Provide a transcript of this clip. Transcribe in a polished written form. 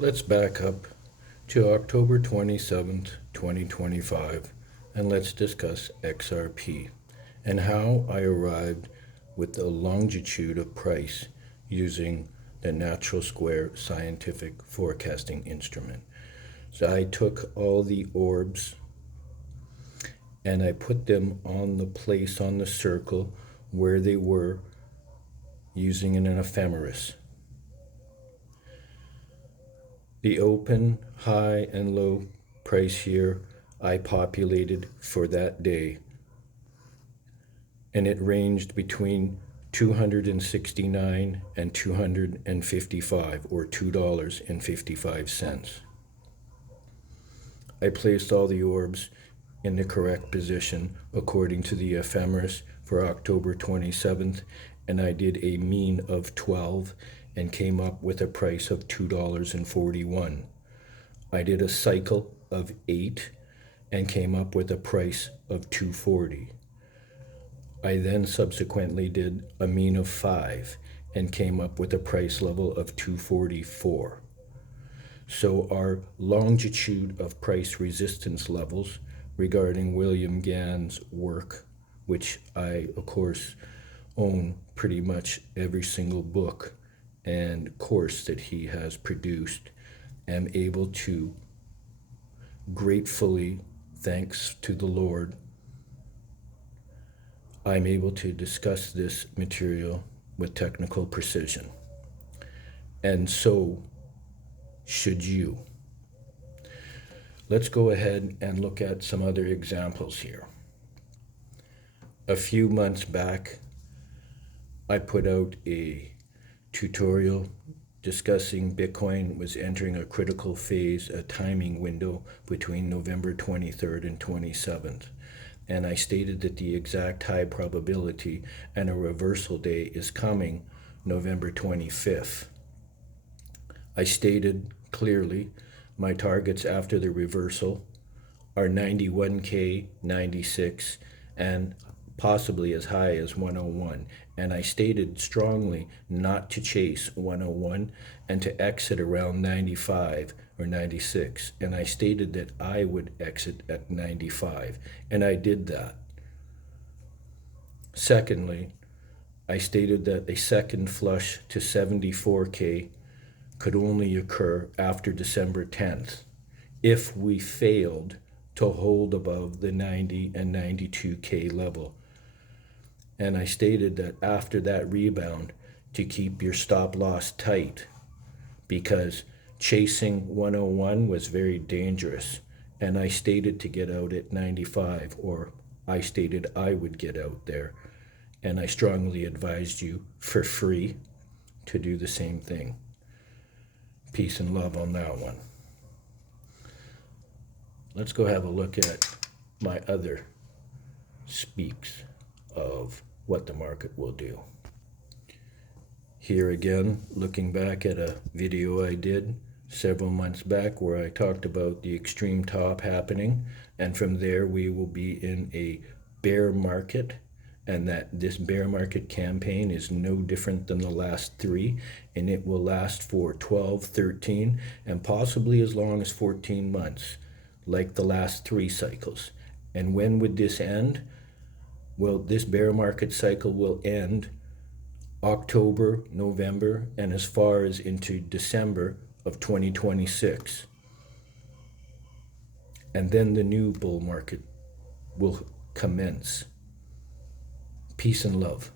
Let's back up to October 27th, 2025, and let's discuss XRP and how I arrived with the longitude of price using the natural square scientific forecasting instrument. So I took all the orbs and I put them on the place on the circle where they were using an ephemeris. The open, high, and low price here I populated for that day, and it ranged between 269 and 255, or $2.55. I placed all the orbs in the correct position according to the ephemeris for October 27th, and I did a mean of 12 and came up with a price of $2.41. I did a cycle of 8 and came up with a price of $2.40. I then subsequently did a mean of 5 and came up with a price level of $2.44. So our longitude of price resistance levels regarding William Gann's work, which I, of course, own pretty much every single book and course that he has produced, am able to gratefully, thanks to the Lord, I'm able to discuss this material with technical precision. And so should you. Let's go ahead and look at some other examples here. A few months back, I put out a tutorial discussing Bitcoin was entering a critical phase, a timing window between November 23rd and 27th. And I stated that the exact high probability and a reversal day is coming November 25th. I stated clearly my targets after the reversal are 91K, 96, and possibly as high as 101. And I stated strongly not to chase 101 and to exit around 95 or 96. And I stated that I would exit at 95. And I did that. Secondly, I stated that a second flush to 74K could only occur after December 10th if we failed to hold above the 90 and 92K level. And I stated that after that rebound to keep your stop loss tight, because chasing 101 was very dangerous. And I stated to get out at 95, or I stated I would get out there. And I strongly advised you for free to do the same thing. Peace and love on that one. Let's go have a look at my other speaks of what the market will do. Here again, looking back at a video I did several months back where I talked about the extreme top happening, and from there we will be in a bear market, and that this bear market campaign is no different than the last 3, and it will last for 12, 13, and possibly as long as 14 months, like the last 3 cycles. And when would this end? Well, this bear market cycle will end October, November, and as far as into December of 2026. And then the new bull market will commence. Peace and love.